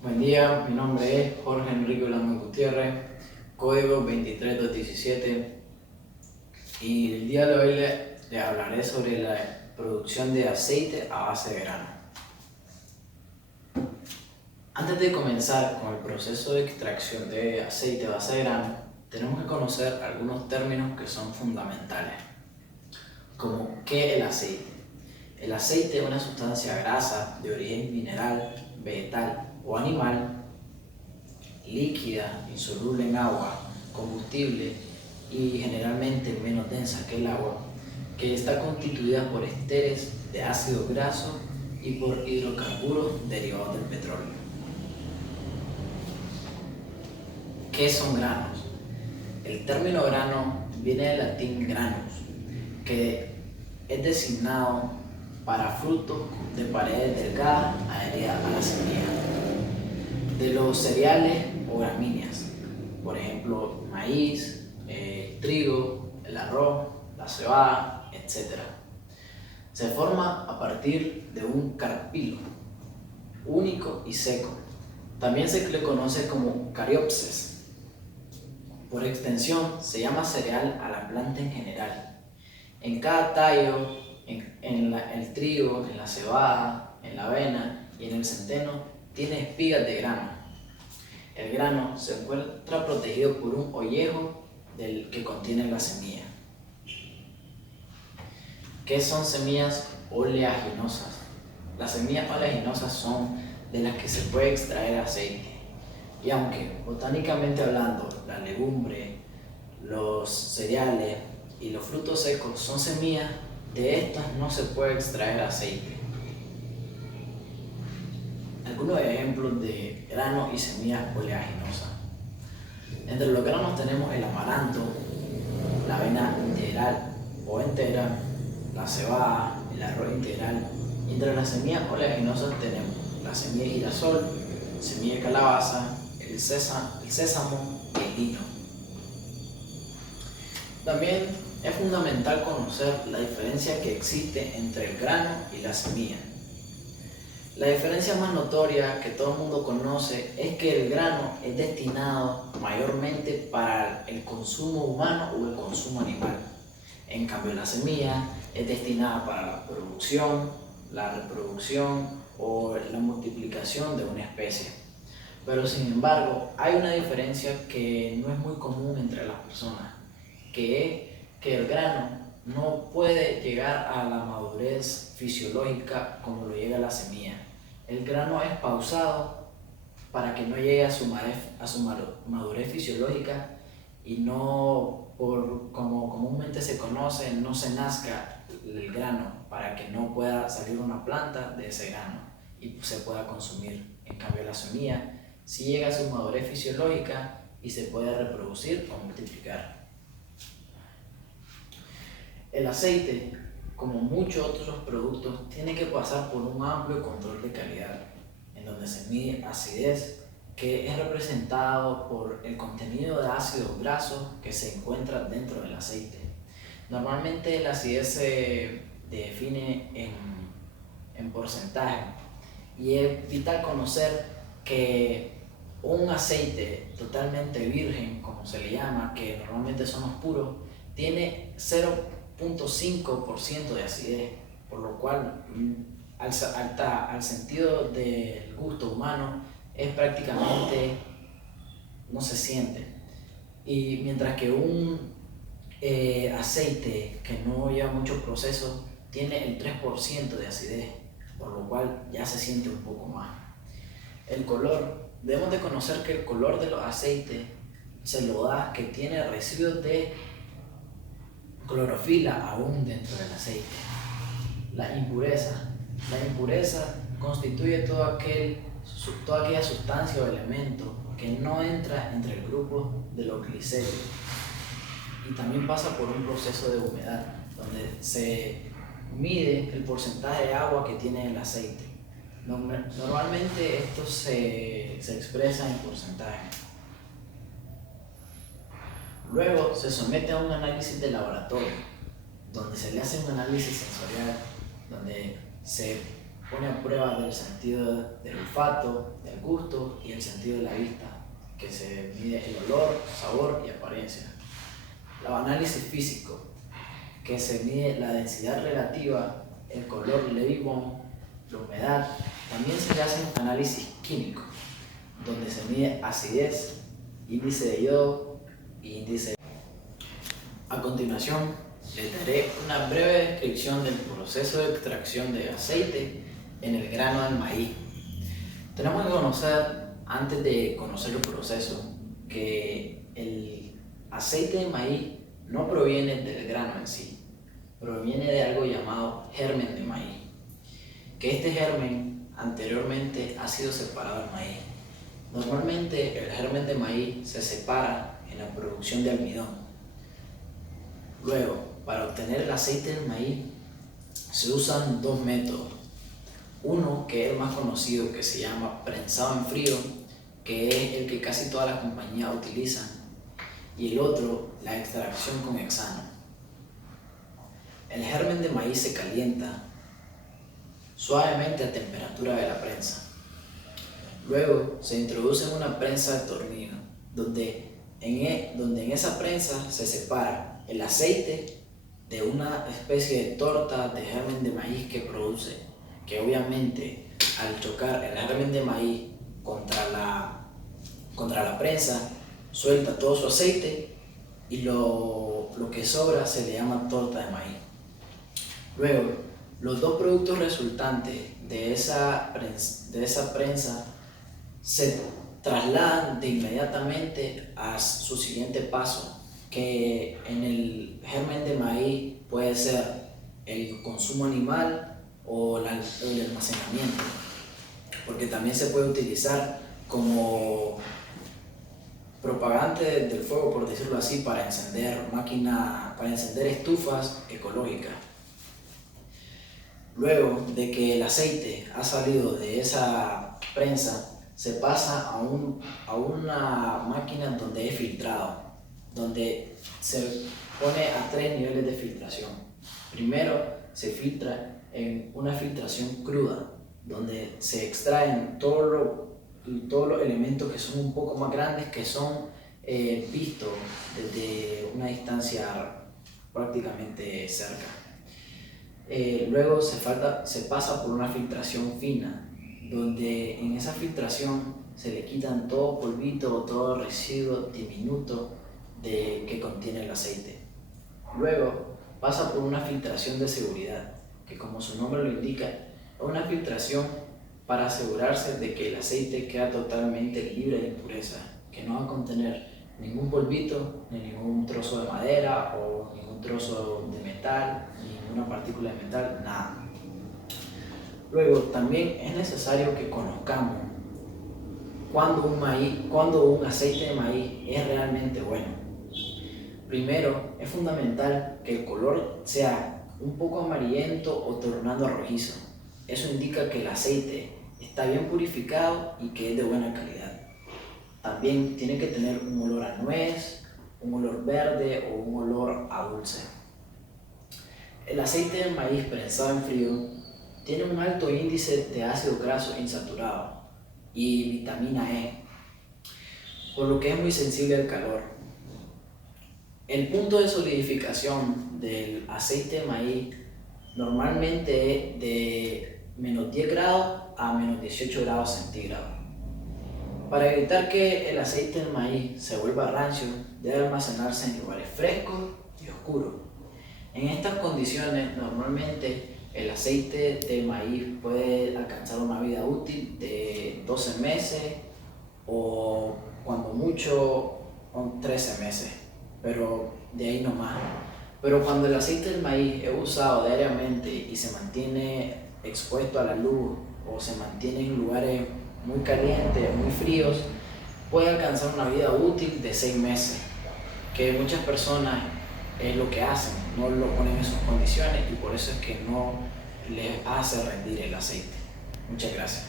Buen día, mi nombre es Jorge Enrique Lama Gutiérrez, código 23217, y el día de hoy le hablaré sobre la producción de aceite a base de grano. Antes de comenzar con el proceso de extracción de aceite a base de grano, tenemos que conocer algunos términos que son fundamentales, como ¿qué es el aceite? El aceite es una sustancia grasa de origen mineral, vegetal o animal, líquida, insoluble en agua, combustible y generalmente menos densa que el agua, que está constituida por esteres de ácido graso y por hidrocarburos derivados del petróleo. ¿Qué son granos? El término grano viene del latín granus, que es designado para frutos de paredes delgadas adheridas a la semilla de los cereales o gramíneas, por ejemplo, maíz, trigo, el arroz, la cebada, etc. Se forma a partir de un carpilo único y seco. También se le conoce como cariopsis. Por extensión, se llama cereal a la planta en general. En cada tallo, en el trigo, en la cebada, en la avena y en el centeno, tiene espigas de grano. El grano se encuentra protegido por un ollejo que contiene la semilla. ¿Qué son semillas oleaginosas? Las semillas oleaginosas son de las que se puede extraer aceite. Y aunque botánicamente hablando, la legumbre, los cereales y los frutos secos son semillas, de estas no se puede extraer aceite. Algunos ejemplos de granos y semillas oleaginosas. Entre los granos tenemos el amaranto, la avena integral o entera, la cebada, el arroz integral. Y entre las semillas oleaginosas tenemos la semilla de girasol, semilla de calabaza, el sésamo y el lino. También es fundamental conocer la diferencia que existe entre el grano y la semilla. La diferencia más notoria que todo el mundo conoce es que el grano es destinado mayormente para el consumo humano o el consumo animal. En cambio, la semilla es destinada para la producción, la reproducción o la multiplicación de una especie. Pero sin embargo, hay una diferencia que no es muy común entre las personas, que es que el grano no puede llegar a la madurez fisiológica como lo llega la semilla. El grano es pausado para que no llegue a su madurez fisiológica y no, como comúnmente se conoce, no se nazca el grano para que no pueda salir una planta de ese grano y se pueda consumir. En cambio, la semilla sí llega a su madurez fisiológica y se puede reproducir o multiplicar. El aceite, como muchos otros productos, tiene que pasar por un amplio control de calidad, en donde se mide acidez, que es representado por el contenido de ácidos grasos que se encuentra dentro del aceite. Normalmente la acidez se define en porcentaje y es vital conocer que un aceite totalmente virgen, como se le llama, que normalmente son los puros, tiene 0.5% de acidez, por lo cual al sentido del gusto humano es prácticamente no se siente. Y mientras que un aceite que no lleva mucho proceso tiene el 3% de acidez, por lo cual ya se siente un poco más. El color, debemos de conocer que el color de los aceites se lo da que tiene residuos de clorofila aún dentro del aceite. La impureza constituye toda aquella sustancia o elemento que no entra entre el grupo de los glicéridos y también pasa por un proceso de humedad donde se mide el porcentaje de agua que tiene el aceite. Normalmente esto se expresa en porcentaje. Luego se somete a un análisis de laboratorio, donde se le hace un análisis sensorial, donde se pone a prueba del sentido del olfato, del gusto y el sentido de la vista, que se mide el olor, sabor y apariencia. El análisis físico, que se mide la densidad relativa, el color Lévi-Bon, la humedad. También se hace un análisis químico, donde se mide acidez, índice de yodo y índice de... A continuación, les daré una breve descripción del proceso de extracción de aceite en el grano del maíz. Tenemos que conocer, antes de conocer el proceso, que el aceite de maíz no proviene del grano en sí, proviene de algo llamado germen de maíz, que este germen anteriormente ha sido separado del maíz. Normalmente el germen de maíz se separa en la producción de almidón. Luego, para obtener el aceite del maíz se usan dos métodos. Uno, que es el más conocido, que se llama prensado en frío, que es el que casi todas las compañías utilizan, y el otro, la extracción con hexano. El germen de maíz se calienta suavemente a temperatura de la prensa. Luego se introduce en una prensa de tornillo, donde en esa prensa se separa el aceite de una especie de torta de germen de maíz que produce, que obviamente al chocar el germen de maíz contra la prensa suelta todo su aceite y lo que sobra se le llama torta de maíz. Luego, los dos productos resultantes de esa prensa se trasladan de inmediatamente a su siguiente paso, que en el germen de maíz puede ser el consumo animal o el almacenamiento, porque también se puede utilizar como propagante del fuego, por decirlo así, para encender estufas ecológicas. Luego de que el aceite ha salido de esa prensa, se pasa a una máquina donde es filtrado, donde se pone a 3 niveles de filtración. Primero se filtra en una filtración cruda, donde se extraen todos los elementos que son un poco más grandes, que son vistos desde una distancia prácticamente cerca. Luego se pasa por una filtración fina, donde en esa filtración se le quitan todo polvito o todo residuo diminuto que contiene el aceite. Luego pasa por una filtración de seguridad, que como su nombre lo indica, es una filtración para asegurarse de que el aceite queda totalmente libre de impurezas, que no va a contener ningún polvito, ni ningún trozo de madera o ningún trozo de metal, ni ninguna partícula de metal, nada. Luego también es necesario que conozcamos cuando un aceite de maíz es realmente bueno. Primero, es fundamental que el color sea un poco amarillento o tornando a rojizo. Eso indica que el aceite está bien purificado y que es de buena calidad. También tiene que tener un olor a nuez, un olor verde o un olor a dulce. El aceite de maíz prensado en frío tiene un alto índice de ácido graso insaturado y vitamina E, por lo que es muy sensible al calor. El punto de solidificación del aceite de maíz normalmente es de menos 10 grados a menos 18 grados centígrados. Para evitar que el aceite de maíz se vuelva rancio, debe almacenarse en lugares frescos y oscuros. En estas condiciones, normalmente el aceite de maíz puede alcanzar una vida útil de 12 meses o cuando mucho 13 meses, pero de ahí no más. Pero cuando el aceite de maíz es usado diariamente y se mantiene expuesto a la luz o se mantiene en lugares muy calientes, muy fríos, puede alcanzar una vida útil de 6 meses, que muchas personas es lo que hacen, no lo ponen en sus condiciones y por eso es que no les hace rendir el aceite. Muchas gracias.